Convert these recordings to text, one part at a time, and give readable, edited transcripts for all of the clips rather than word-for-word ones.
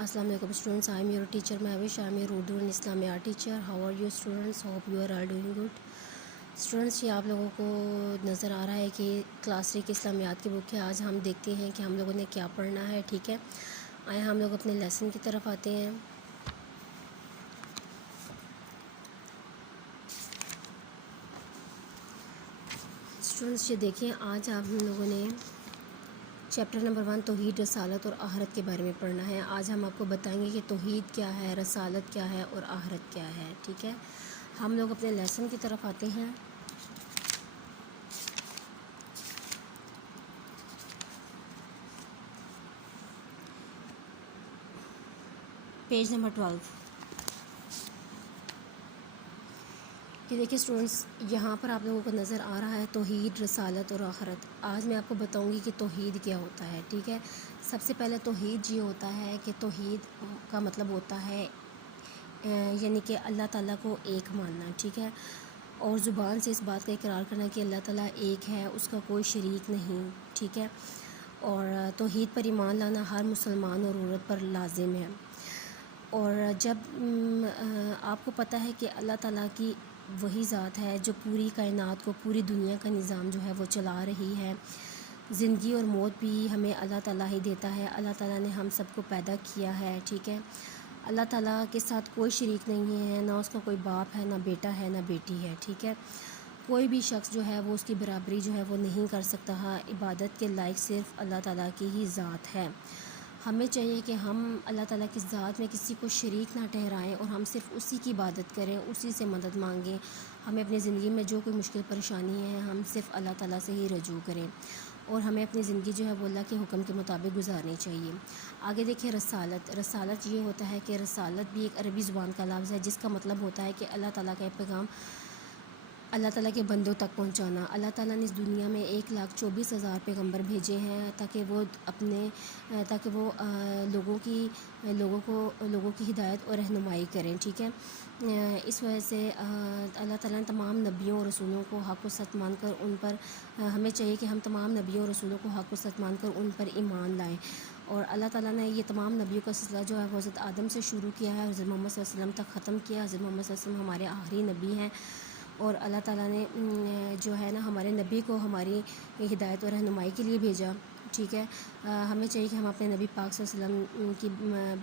Assalamu alaikum students. I am your teacher Mahwish. I am your Urdu and Islamic art teacher. How are you students? Hope you are all doing good. Students, ये आप लोगों को नज़र आ रहा है कि class 3 की इस्लामियात की बुक है। आज हम देखते हैं कि हम लोगों ने क्या पढ़ना है। ठीक है, आए हम लोग अपने लेसन की तरफ आते हैं। स्टूडेंट्स, ये देखें, आज आप हम लोगों ने चैप्टर नंबर 1 तौहीद, रसालत और आहरत के बारे में पढ़ना है। आज हम आपको बताएंगे कि तौहीद क्या है, रसालत क्या है और आहरत क्या है। ठीक है, हम लोग अपने लेसन की तरफ आते हैं। Page number 12। ये देखिए स्टूडेंट्स, यहाँ पर आप लोगों को नज़र आ रहा है तौहीद, रसालत और आखरत। आज मैं आपको बताऊँगी कि तौहीद क्या होता है। ठीक है, सबसे पहले तौहीद ये होता है कि तौहीद का मतलब होता है यानी कि अल्लाह ताला को एक मानना। ठीक है, और ज़ुबान से इस बात का इकरार करना कि अल्लाह ताला एक है, उसका कोई शरीक नहीं। ठीक है, और तौहीद पर ईमान लाना हर मुसलमान और औरत पर लाजिम है। और जब आपको पता है कि अल्लाह ताला की वही ज़ात है जो पूरी कायनात को, पूरी दुनिया का निज़ाम जो है वो चला रही है। ज़िंदगी और मौत भी हमें अल्लाह ताला ही देता है। अल्लाह ताला ने हम सबको पैदा किया है। ठीक है, अल्लाह ताला के साथ कोई शरीक नहीं है, ना उसका कोई बाप है, ना बेटा है, ना बेटी है। ठीक है, कोई भी शख्स जो है वो उसकी बराबरी जो है वो नहीं कर सकता। हाँ, इबादत के लायक सिर्फ़ अल्लाह ताला की ही ज़ात है। हमें चाहिए कि हम अल्लाह ताला की ज़ात में किसी को शरीक ना ठहराएं और हम सिर्फ़ उसी की इबादत करें, उसी से मदद मांगें। हमें अपनी ज़िंदगी में जो कोई मुश्किल परेशानी है, हम सिर्फ़ अल्लाह ताला से ही रजू करें और हमें अपनी ज़िंदगी जो है वो अल्लाह के हुक्म के मुताबिक गुजारनी चाहिए। आगे देखिए रसालत। रसालत ये होता है कि रसालत भी एक अरबी ज़ुबान का लफ्ज़ है जिसका मतलब होता है कि अल्लाह ताला का पैगाम अल्लाह ताला के बंदों तक पहुंचाना। अल्लाह ताला ने इस दुनिया में 1,24,000 पैगंबर भेजे हैं ताकि वो लोगों की हिदायत और रहनुमाई करें। ठीक है, इस वजह से अल्लाह ताला ने तमाम नबियों और रसूलों को हक़ व सच मानकर उन पर हमें चाहिए कि हम तमाम नबियों और रसूलों को हक़ व सच मानकर उन पर ईमान लाएं। और अल्लाह ताला ने ये तमाम नबियों का सिलसिला जो है वो हज़रत आदम से शुरू किया है, हज़रत मोहम्मद सल्लल्लाहु अलैहि वसल्लम तक ख़त्म किया। हज़रत मोहम्मद सल्लल्लाहु अलैहि वसल्लम हमारे आखिरी नबी हैं और अल्लाह ताला ने जो है ना हमारे नबी को हमारी हिदायत और रहनुमाई के लिए भेजा। ठीक है, हमें चाहिए कि हम अपने नबी पाक सल्लल्लाहु अलैहि वसल्लम की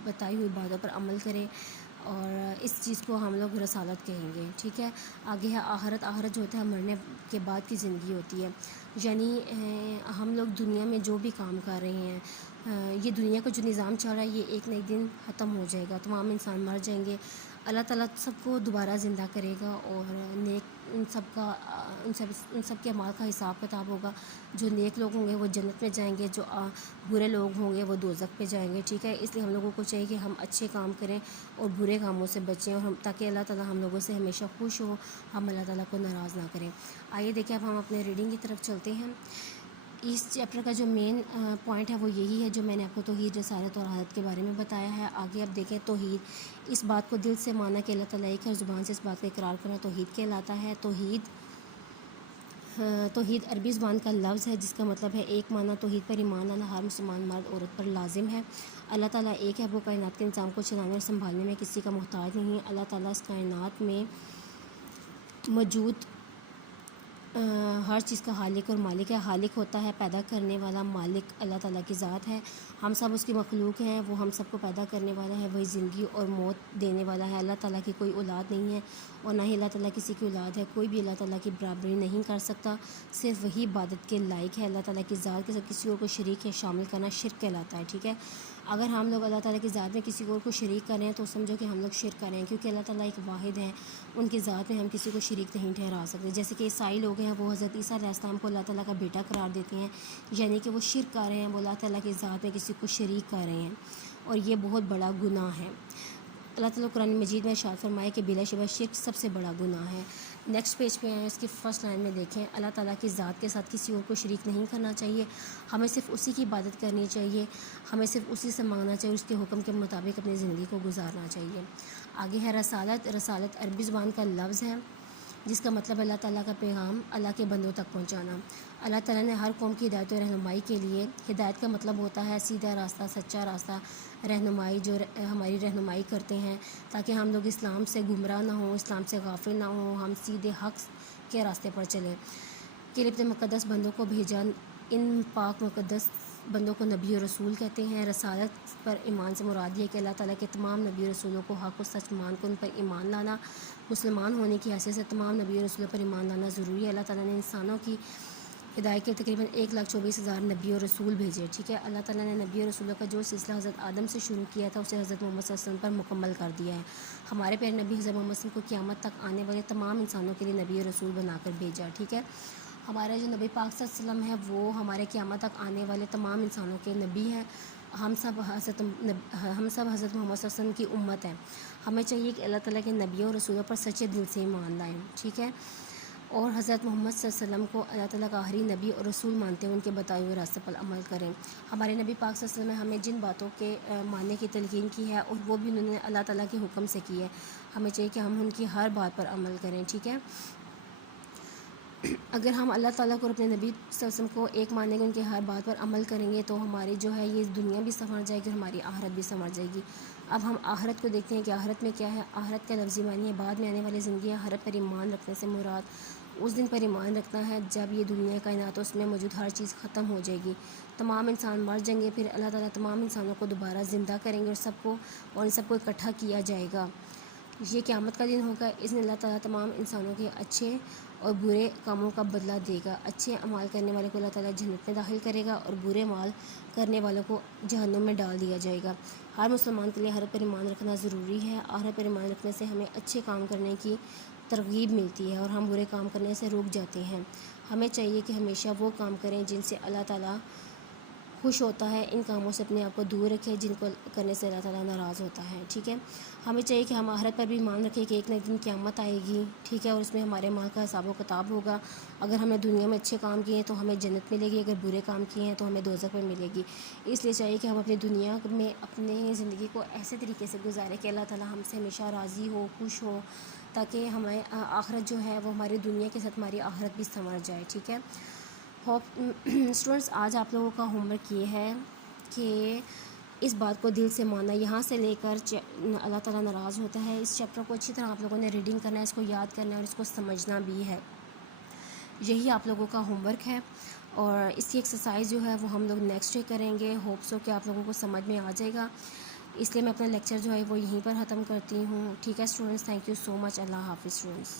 बताई हुई बातों पर अमल करें और इस चीज़ को हम लोग रसालत कहेंगे। ठीक है, आगे है आहरत। आहरत जो होता है मरने के बाद की ज़िंदगी होती है, यानी हम लोग दुनिया में जो भी काम कर रहे हैं, ये दुनिया का जो निज़ाम चल रहा है ये एक न एक दिन ख़त्म हो जाएगा, तमाम इंसान मर जाएंगे। अल्लाह ताला सबको दोबारा ज़िंदा करेगा और नेक उन सब के अमाल का हिसाब किताब होगा। जो नेक लोग होंगे वो जन्नत में जाएंगे, जो बुरे लोग होंगे वो दोज़ख पे जाएंगे। ठीक है, इसलिए हम लोगों को चाहिए कि हम अच्छे काम करें और बुरे कामों से बचें और हम ताकि अल्लाह ताला हम लोगों से हमेशा खुश हो, हम अल्लाह ताला को नाराज़ ना करें। आइए देखिए, अब हम अपने रीडिंग की तरफ चलते हैं। इस चैप्टर का जो मेन पॉइंट है वो यही है जो मैंने आपको तौहीद, रसालत और आहरत के बारे में बताया है। आगे अब देखें तौहीद, इस बात को दिल से माना कि अल्लाह ताला एक है, ज़ुबान से इस बात का इकरार करना तौहीद कहलाता है। तौहीद अरबी ज़ुबान का लफ्ज़ है जिसका मतलब है एक माना। तौहीद पर ईमान लाना हर मुसलमान मर्द औरत पर लाजिम है। अल्लाह ताला एक है, वो कायनात के निज़ाम को चलाने और संभालने में किसी का मोहताज नहीं है। अल्लाह ताला इस कायनात में मौजूद हर चीज़ का हालिक और मालिक है। हालिक होता है पैदा करने वाला, मालिक अल्लाह ताला की ज़ात है। हम सब उसकी मखलूक हैं, वो हम सबको पैदा करने वाला है, वही ज़िंदगी और मौत देने वाला है। अल्लाह ताला की कोई औलाद नहीं है और ना ही अल्लाह ताला किसी की औलाद है। कोई भी अल्लाह ताला की बराबरी नहीं कर सकता, सिर्फ वही इबादत के लायक है। अल्लाह ताला की ज़ात के साथ किसी और को शरीक है शामिल करना शिर्क कहलाता है। ठीक है, अगर हम लोग अल्लाह ताला की ज़ात में किसी और को शरीक कर रहे हैं तो समझो कि हम लोग शिर्क कर रहे हैं, क्योंकि अल्लाह ताला एक वाहिद है, उनकी ज़ात में हम किसी को शरीक नहीं ठहरा सकते। जैसे कि ईसाई लोग हैं, वो हज़रत ईसा अलैहिस्सलाम को अल्लाह ताला का बेटा करार देते हैं, यानी कि वो शिर्क कर रहे हैं, वो अल्लाह ताला की ज़ात में किसी को शरीक कर रहे हैं और ये बहुत बड़ा गुनाह है। अल्लाह ताला कुरान मजीद में इरशाद फरमाए कि बिलाशुबह शिर्क सबसे बड़ा गुनाह है। नेक्स्ट पेज पे हैं, इसकी फ़र्स्ट लाइन में देखें, अल्लाह ताला की ज़ात के साथ किसी और को शरीक नहीं करना चाहिए। हमें सिर्फ़ उसी की इबादत करनी चाहिए, हमें सिर्फ़ उसी से मांगना चाहिए, उसके हुक्म के मुताबिक अपनी ज़िंदगी को गुजारना चाहिए। आगे है रसालत। रसालत अरबी ज़ुबान का लफ्ज़ है जिसका मतलब अल्लाह ताला का पैगाम अल्लाह के बंदों तक पहुंचाना। अल्लाह ताला ने हर कौम की हिदायत और रहनुमाई के लिए, हिदायत का मतलब होता है सीधा रास्ता, सच्चा रास्ता, رہنمائی ہماری رہنمائی کرتے ہیں، تاکہ ہم لوگ اسلام سے گمراہ نہ ہوں، اسلام سے غافل نہ ہوں، ہم سیدھے حق کے راستے پر چلیں۔ کہ اپنے مقدس بندوں کو بھیجا، ان پاک مقدس بندوں کو نبی و رسول کہتے ہیں۔ رسالت پر ایمان سے مراد یہ کہ اللہ تعالیٰ کے تمام نبی و رسولوں کو حق و سچ مان کر ان پر ایمان لانا۔ مسلمان ہونے کی حیثیت سے تمام نبی و رسولوں پر ایمان لانا ضروری ہے۔ اللہ تعالیٰ نے انسانوں کی ہدایت کے تقریباً 1,24,000 نبی و رسول بھیجے، ٹھیک ہے۔ اللہ تعالیٰ نے نبی و رسولوں کا جو سلسلہ حضرت آدم سے شروع کیا تھا اسے حضرت محمد صلی اللہ علیہ وسلم پر مکمل کر دیا ہے۔ ہمارے پیارے نبی حضرت محمد صلی اللہ علیہ وسلم کو قیامت تک آنے والے تمام انسانوں کے لیے نبی و رسول بنا کر بھیجا، ٹھیک ہے۔ ہمارے جو نبی پاک صلی اللہ علیہ وسلم ہے وہ ہمارے قیامت تک آنے والے تمام انسانوں کے نبی ہیں۔ ہم سب حضرت محمد صلی اللہ علیہ وسلم کی امت ہیں۔ ہمیں چاہیے کہ اللہ تعالیٰ کے نبیوں اور رسولوں پر سچے دل سے ایمان لائیں، ٹھیک ہے، اور حضرت محمد صلی اللہ علیہ وسلم کو اللہ تعالیٰ کا آخری نبی اور رسول مانتے ہیں، ان کے بتائے ہوئے راستے پر عمل کریں۔ ہمارے نبی پاک صلی اللہ علیہ وسلم نے ہمیں جن باتوں کے ماننے کی تلقین کی ہے اور وہ بھی انہوں نے اللہ تعالیٰ کے حکم سے کی ہے، ہمیں چاہیے کہ ہم ان کی ہر بات پر عمل کریں، ٹھیک ہے۔ اگر ہم اللہ تعالیٰ کو اور اپنے نبی صلی اللہ علیہ وسلم کو ایک مانیں گے، ان کے ہر بات پر عمل کریں گے، تو ہماری جو ہے یہ دنیا بھی سنور جائے گی اور ہماری آخرت بھی سنور جائے گی۔ اب ہم آخرت کو دیکھتے ہیں کہ آخرت میں کیا ہے۔ آخرت کا لفظی معنی ہے بعد میں آنے والی زندگی۔ آخرت پر ایمان رکھنے سے مراد اس دن پر ایمان رکھنا ہے جب یہ دنیا کائنات اس میں موجود ہر چیز ختم ہو جائے گی، تمام انسان مر جائیں گے، پھر اللہ تعالیٰ تمام انسانوں کو دوبارہ زندہ کریں گے اور ان سب کو اکٹھا کیا جائے گا۔ یہ قیامت کا دن ہوگا۔ اس دن اللہ تعالیٰ تمام انسانوں کے اچھے اور برے کاموں کا بدلہ دے گا۔ اچھے اعمال کرنے والے کو اللہ تعالیٰ جنت میں داخل کرے گا اور برے اعمال کرنے والوں کو جہنم میں ڈال دیا جائے گا۔ ہر مسلمان کے لیے آخرت پر ایمان رکھنا ضروری ہے۔ آخرت پر ایمان رکھنے سے ہمیں اچھے کام کرنے کی ترغیب ملتی ہے اور ہم برے کام کرنے سے رک جاتے ہیں۔ ہمیں چاہیے کہ ہمیشہ وہ کام کریں جن سے اللہ تعالیٰ خوش ہوتا ہے، ان کاموں سے اپنے آپ کو دور رکھیں جن کو کرنے سے اللہ تعالیٰ ناراض ہوتا ہے، ٹھیک ہے۔ ہمیں چاہیے کہ ہم آخرت پر بھی ایمان رکھیں کہ ایک نہ ایک دن قیامت آئے گی، ٹھیک ہے، اور اس میں ہمارے مال کا حساب و کتاب ہوگا۔ اگر ہم نے دنیا میں اچھے کام کیے ہیں تو ہمیں جنت ملے گی، اگر برے کام کیے ہیں تو ہمیں دوزخ میں ملے گی۔ اس لیے چاہیے کہ ہم اپنی دنیا میں اپنی زندگی کو ایسے طریقے سے گزاریں کہ اللہ تعالیٰ ہم سے ہمیشہ راضی ہو، خوش ہو، تاکہ ہمیں آخرت جو ہے وہ ہماری دنیا کے ساتھ ہماری آخرت بھی سنور جائے، ٹھیک ہے۔ ہوپ اسٹوڈنٹس، آج آپ لوگوں کا ہوم ورک یہ ہے کہ اس بات کو دل سے ماننا، یہاں سے لے کر اللہ تعالیٰ ناراض ہوتا ہے، اس چیپٹر کو اچھی طرح آپ لوگوں نے ریڈنگ کرنا ہے، اس کو یاد کرنا ہے اور اس کو سمجھنا بھی ہے۔ یہی آپ لوگوں کا ہوم ورک ہے اور اس کی ایکسرسائز جو ہے وہ ہم لوگ نیکسٹ ڈے کریں گے۔ ہوپ سو کہ آپ لوگوں کو سمجھ میں آ جائے گا۔ اس لیے میں اپنا لیکچر جو ہے وہ یہیں پر ختم کرتی ہوں، ٹھیک ہے اسٹوڈنٹس۔ تھینک یو سو مچ۔ اللہ حافظ اسٹوڈنٹس۔